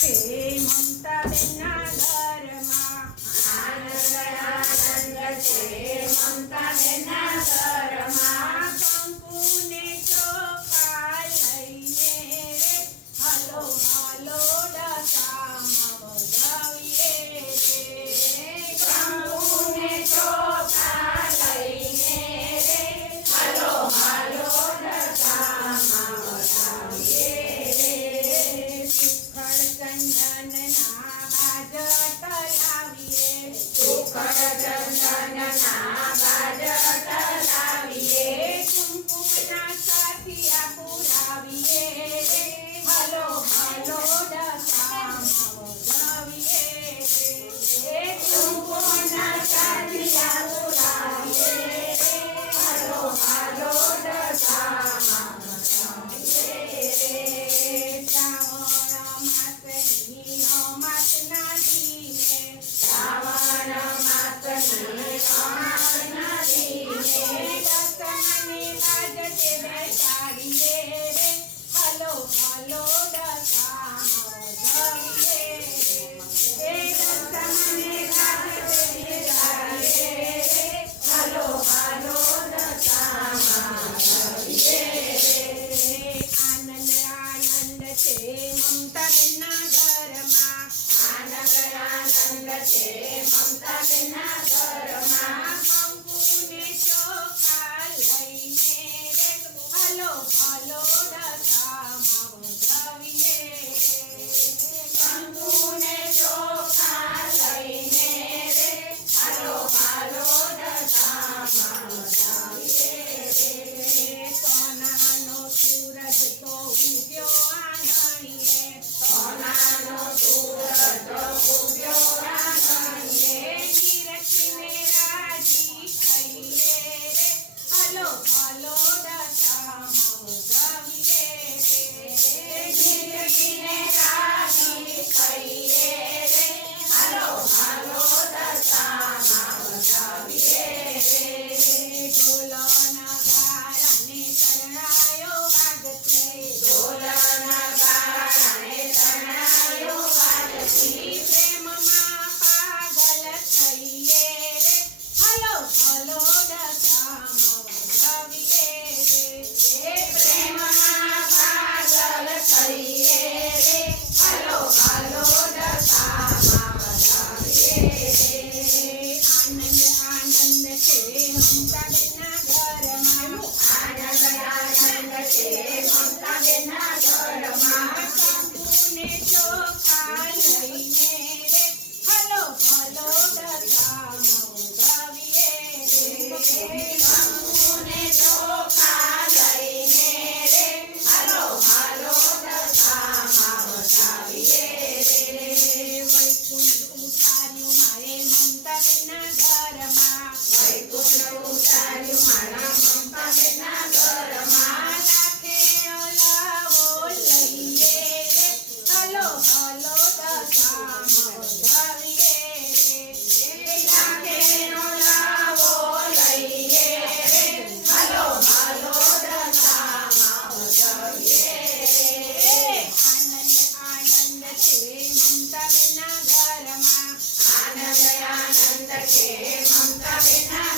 છે મમતાબેનના ઘરમાં. આનંદ આનંદ છે મમતાબેનના ઘરમાં. કંકુને ચોખા લઈને રે હાલો હાલો દશામાં વધાવીએ રે. કંકુને ચોખા લઈને રે હાલો હાલો દશામાં વધાવીએ રે. સુખડ ચંદનના બાજટ લાવીએ. સુખડ ચંદનના બાજટ લાવીએ. કુમકુમના સાથિયા પુરાવીએ રે હાલો હાલો દશામાં વધાવીએ રે. કુમકુમના સાથિયા પુરાવીએ રે હાલો હાલો દશામાં વધાવીએ રે. શ્રાવણ માસની અમાસના દિને શ્રાવણ માસની અમાસના દિને દશમને બાજટે બેસાડીએ રે હાલો હાલો દશામાં વધાવીએ રે. દશમને બાજટે બેસાડીએ રે હાલો હાલો દશામાં વધાવીએ રે. આનંદ આનંદ છે મમતાબેનના ઘરમાં. આનંદ આનંદ છે મમતાબેનના ઘરમાં. કંકુને ચોખા લઈને રે હાલો હાલો દશામાં વધાવીએ રે. કંકુને ચોખા લઈને રે હાલો હાલો દશામાં વધાવીએ રે. સોનાનો સૂરજ તો ઉગ્યો આંગણીએ. સોનાનો સૂરજ ઉગ્યો આંગણીએ. નિરખીને રાજી થઈએ રે હાલો હાલો દશામાં વધાવીએ રે. જિંદગીને રાજી થઈએ રે હાલો હાલો દશામાં વધાવીએ રે. ઢોલ નગારાને શરણાયો વાગશે. ઢોલ નગારાને શરણાયો વાજતી. પ્રેમમાં પાગલ થઈએ રે હાલો હાલો દશામાં વધાવીએ રે. પ્રેમમાં પાગલ થઈએ રે હાલો હાલો દશામાં વધાવીએ રે. આનંદ આનંદ છે મમતાબેનના ઘરમાં. આનંદ આનંદ છે મમતાબેનના ઘરમાં. કંકુને ચોખા લઈને રે હાલો હાલો દશામાં વધાવીએ રે. કંકુને ચોખા લઈને રે હાલો હાલો દશામાં વધાવીએ રે. વૈકુંઠ ઉતાર્યું મારે મમતાબેનના ઘરમાં. વૈકુંઠ ઉતાર્યું મારા મમતાબેનના ઘરમાં. લાખે ઓલાવો લઈએ રે હાલો હાલો દશામાં વધાવીએ રે. લાખેનો લાવો લઈએ રે હાલો હાલો દશામાં વધાવીએ રે. આનંદ આનંદ છે મમતાબેનના ઘરમાં. આનંદ આનંદ છે મમતાબેનના